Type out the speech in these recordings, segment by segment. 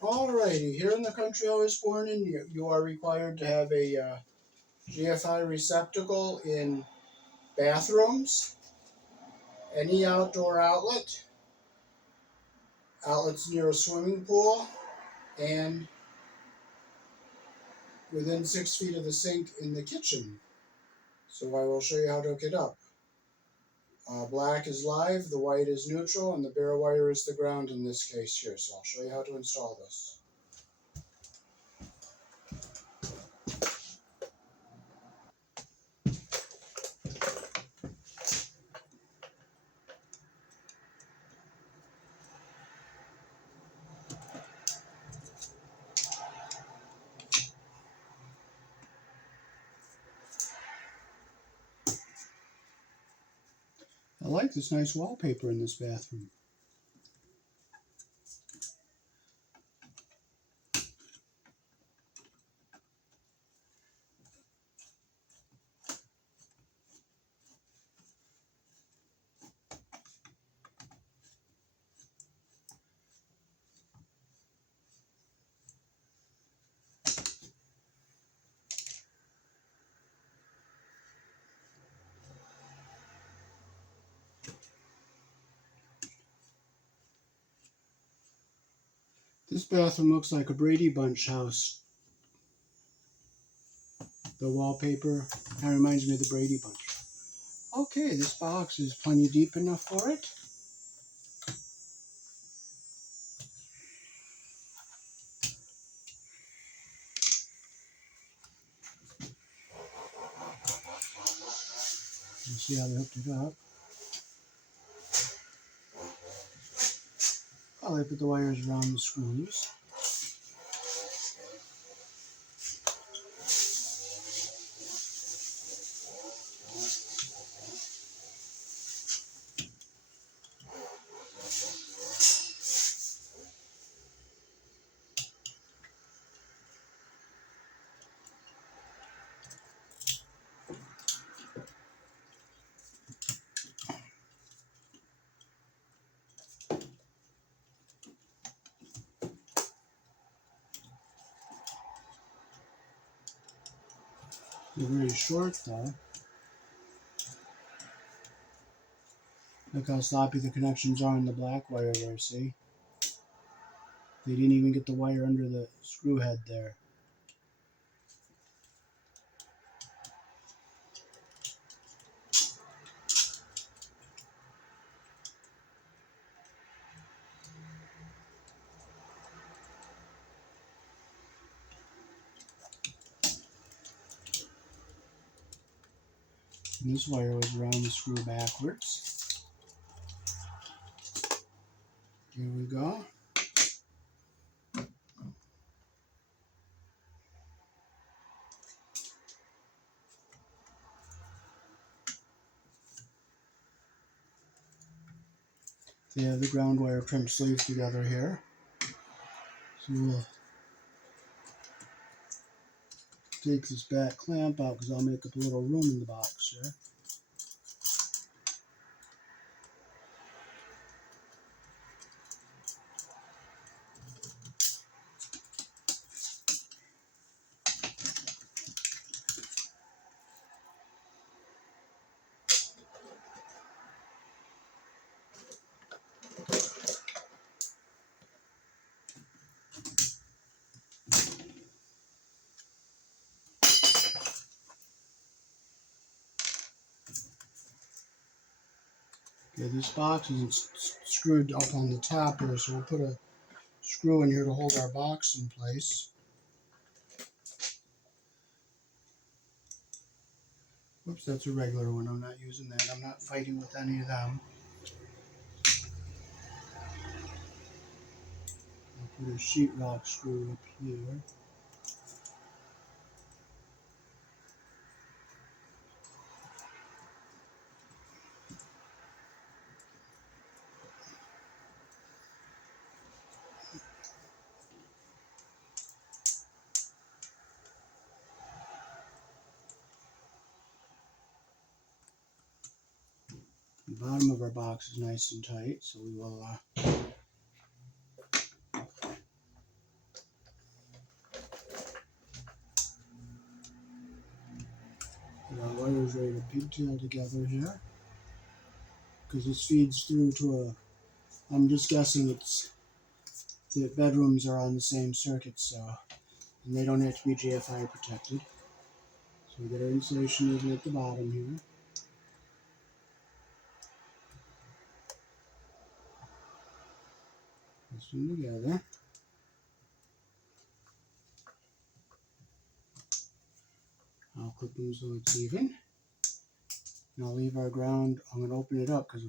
Alrighty, here in the country I was born in, you are required to have a GFI receptacle in bathrooms, any outdoor outlets near a swimming pool, and within 6 feet of the sink in the kitchen. So I will show you how to hook it up. Black is live, the white is neutral, and the bare wire is the ground in this case here. So I'll show you how to install this. I like this nice wallpaper in this bathroom. This bathroom looks like a Brady Bunch house. The wallpaper kind of reminds me of the Brady Bunch. Okay, this box is plenty deep enough for it. You see how they hooked it up. I put the wires around the screws. They're very short though. Look how sloppy the connections are on the black wire there, see? They didn't even get the wire under the screw head there. And this wire was around the screw backwards. Here we go. They have the ground wire crimp sleeve together here. So we'll take this back clamp out because I'll make up a little room in the box here. Okay, this box isn't screwed up on the top here, so we'll put a screw in here to hold our box in place. Whoops, that's a regular one. I'm not using that. I'm not fighting with any of them. I'll put a sheetrock screw up here. The bottom of our box is nice and tight, so we will pigtail together here, because this feeds through to a, I'm just guessing it's, the bedrooms are on the same circuit, so, and they don't have to be GFI protected. So we get our insulation even at the bottom here. This one together. I'll clip them so it's even. And I'll leave our ground, I'm going to open it up because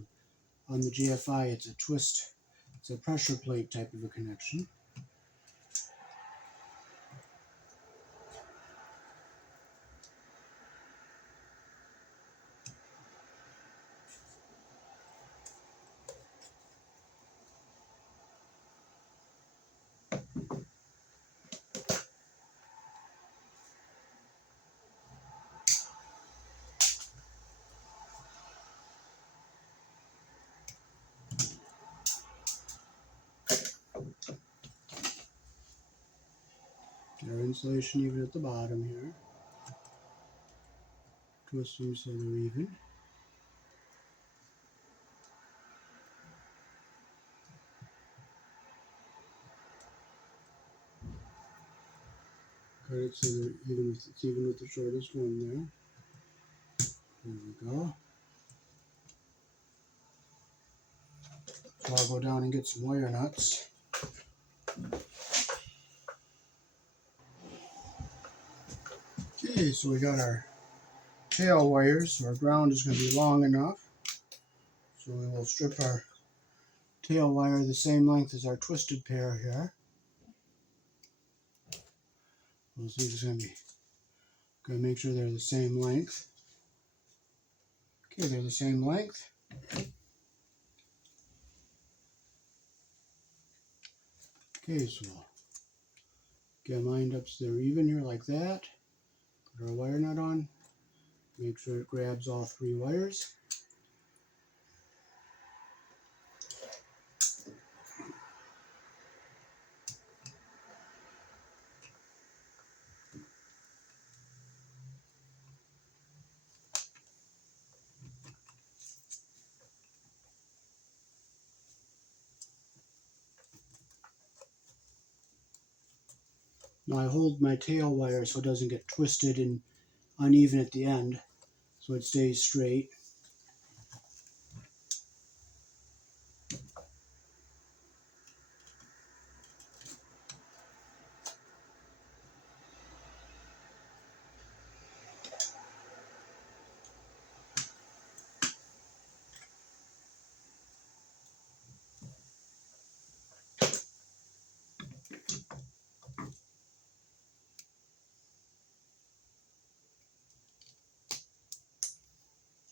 on the GFI it's a twist, it's a pressure plate type of a connection. Get our insulation even at the bottom here. Twist them so they're even. Cut it so they're even with, it's even with the shortest one there. There we go. So I'll go down and get some wire nuts. Okay, so we got our tail wires, so our ground is going to be long enough. So we will strip our tail wire the same length as our twisted pair here. We'll see if it's going to make sure they're the same length. Okay, they're the same length. Okay, so we'll get lined up so they're even here like that. Put our wire nut on. Make sure it grabs all three wires. Now I hold my tail wire so it doesn't get twisted and uneven at the end, so it stays straight.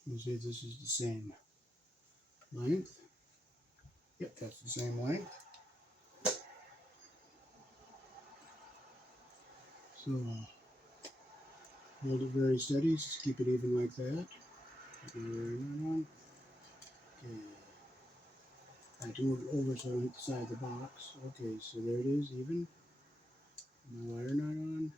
We'll see if this is the same length. Yep, that's the same length. So hold it very steady, just keep it even like that. Okay. I have to move it over so I don't hit the side of the box. Okay, so there it is, even. My wire nut on.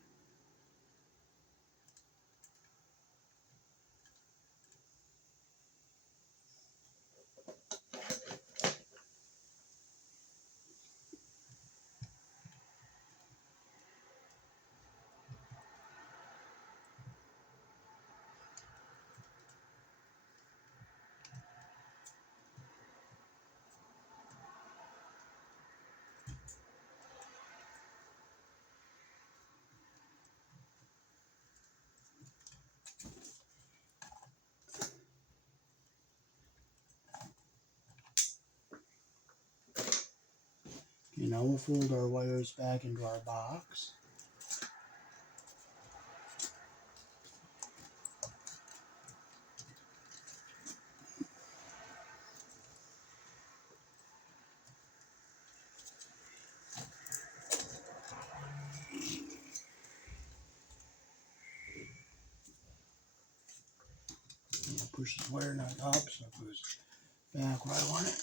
Okay, now we'll fold our wires back into our box. Push the wire nut up so it goes back where I want it.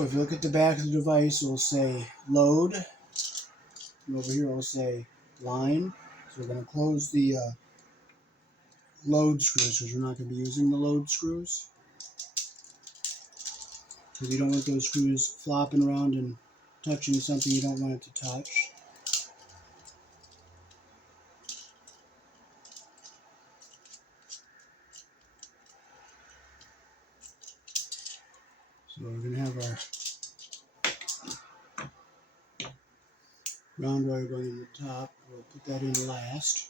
So if you look at the back of the device, it will say load, and over here it will say line. So we're going to close the load screws because we're not going to be using the load screws. Because you don't want those screws flopping around and touching something you don't want it to touch. So we're going to have our ground wire going in the top. We'll put that in last.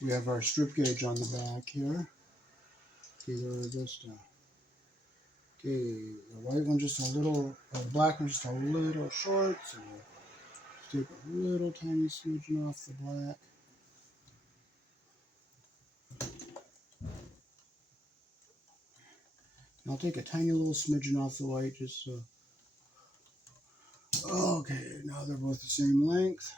We have our strip gauge on the back here. Okay, they're just okay, the white one just a little, the black one just a little short, so we'll take a little tiny smidgen off the black. And I'll take a tiny little smidgen off the white just so. Okay, now they're both the same length.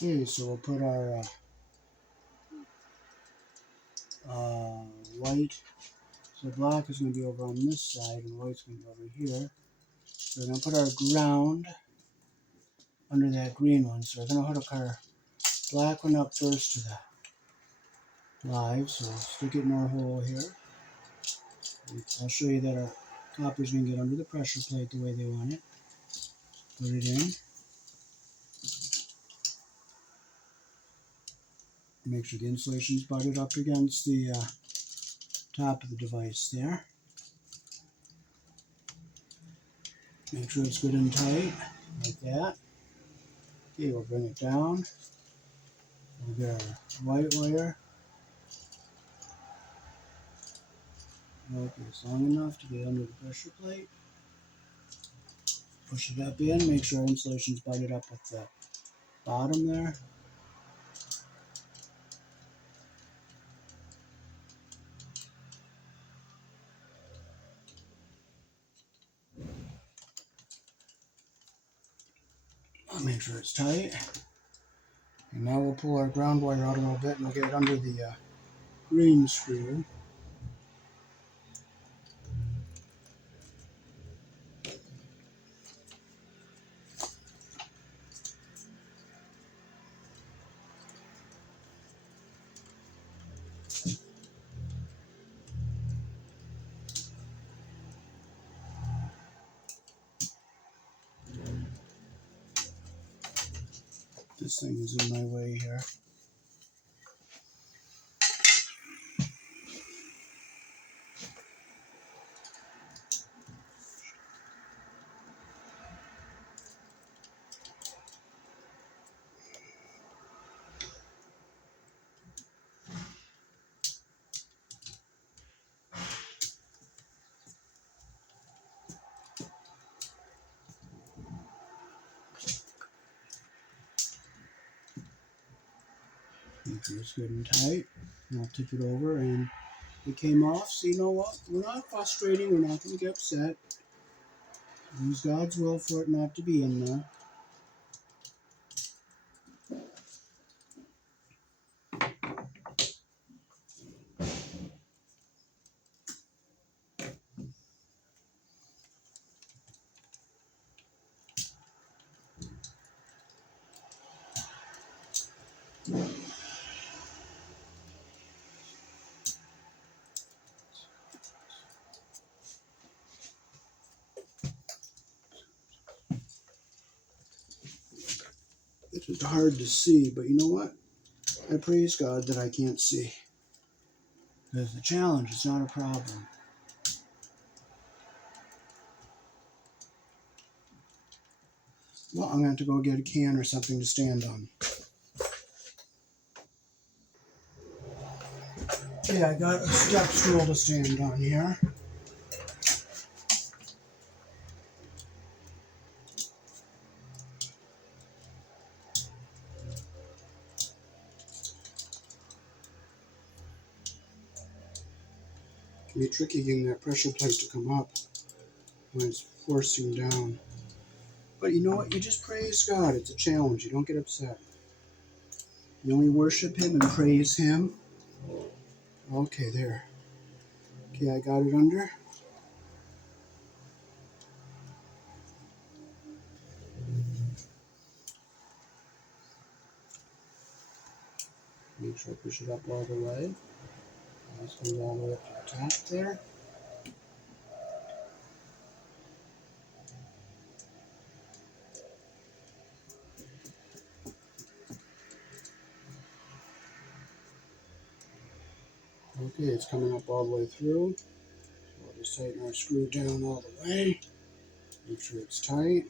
Okay, so we'll put our white. So black is going to be over on this side and white's going to be over here. So we're going to put our ground under that green one. So we're going to hook our black one up first to the live. So we'll stick it in our hole here. I'll show you that our copper is going to get under the pressure plate the way they want it. Put it in. Make sure the insulation is butted up against the top of the device there. Make sure it's good and tight, like that. Okay, we'll bring it down. We'll get our white wire. Okay, it's long enough to get under the pressure plate. Push it up in, make sure our insulation is butted up with the bottom there. I'll make sure it's tight. And now we'll pull our ground wire out a little bit and we'll get it under the green screw. This thing is in my way here. Make sure it's good and tight. And I'll tip it over and it came off. So you know what? We're not frustrating. We're not going to get upset. Use God's will for it not to be in there. It's just hard to see, but you know what? I praise God that I can't see. There's a challenge, it's not a problem. Well, I'm going to have to go get a can or something to stand on. Okay, I got a step stool to stand on here. It can be tricky getting that pressure plate to come up when it's forcing down. But you know what? You just praise God. It's a challenge. You don't get upset. You only worship Him and praise Him. Okay, there. Okay, I got it under. Make sure I push it up all the way. This goes all the way up to the top there. Okay, it's coming up all the way through. So we'll just tighten our screw down all the way. Make sure it's tight.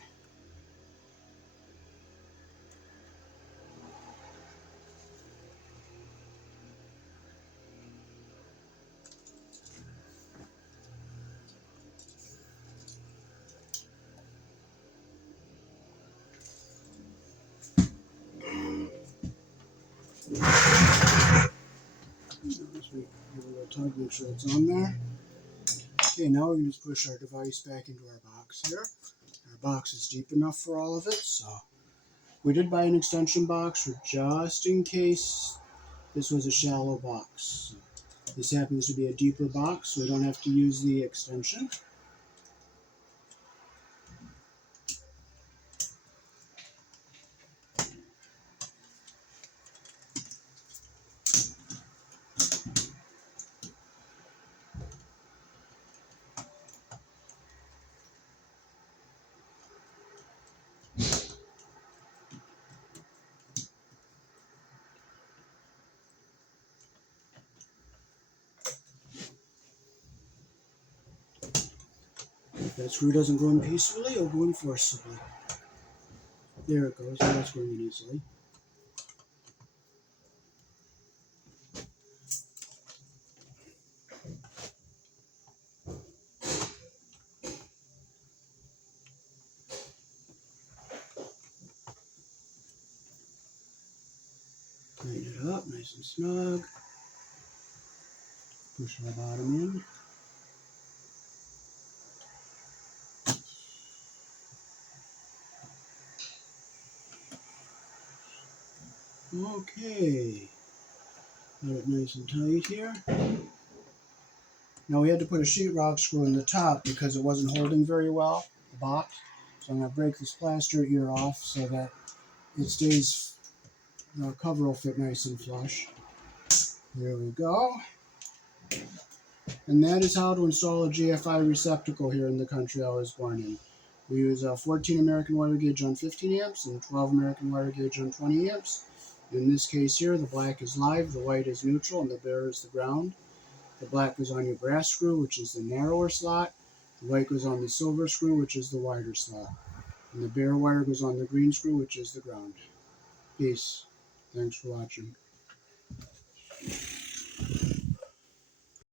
Just give it a little tug, make sure it's on there. Okay, now we can just push our device back into our box here. Our box is deep enough for all of it, so we did buy an extension box for just in case this was a shallow box. This happens to be a deeper box, so we don't have to use the extension. If that screw doesn't go in peacefully, it'll go in forcibly. There it goes. Now it's going in easily. Tighten it up nice and snug. Push our bottom in. Okay. Got it nice and tight here. Now we had to put a sheetrock screw in the top because it wasn't holding very well, the box. So I'm going to break this plaster ear off so that it stays, the cover will fit nice and flush. There we go. And that is how to install a GFI receptacle here in the country I was born in. We use a 14 American wire gauge on 15 amps and 12 American wire gauge on 20 amps. In this case here, the black is live, the white is neutral, and the bare is the ground. The black goes on your brass screw, which is the narrower slot. The white goes on the silver screw, which is the wider slot. And the bare wire goes on the green screw, which is the ground. Peace. Thanks for watching.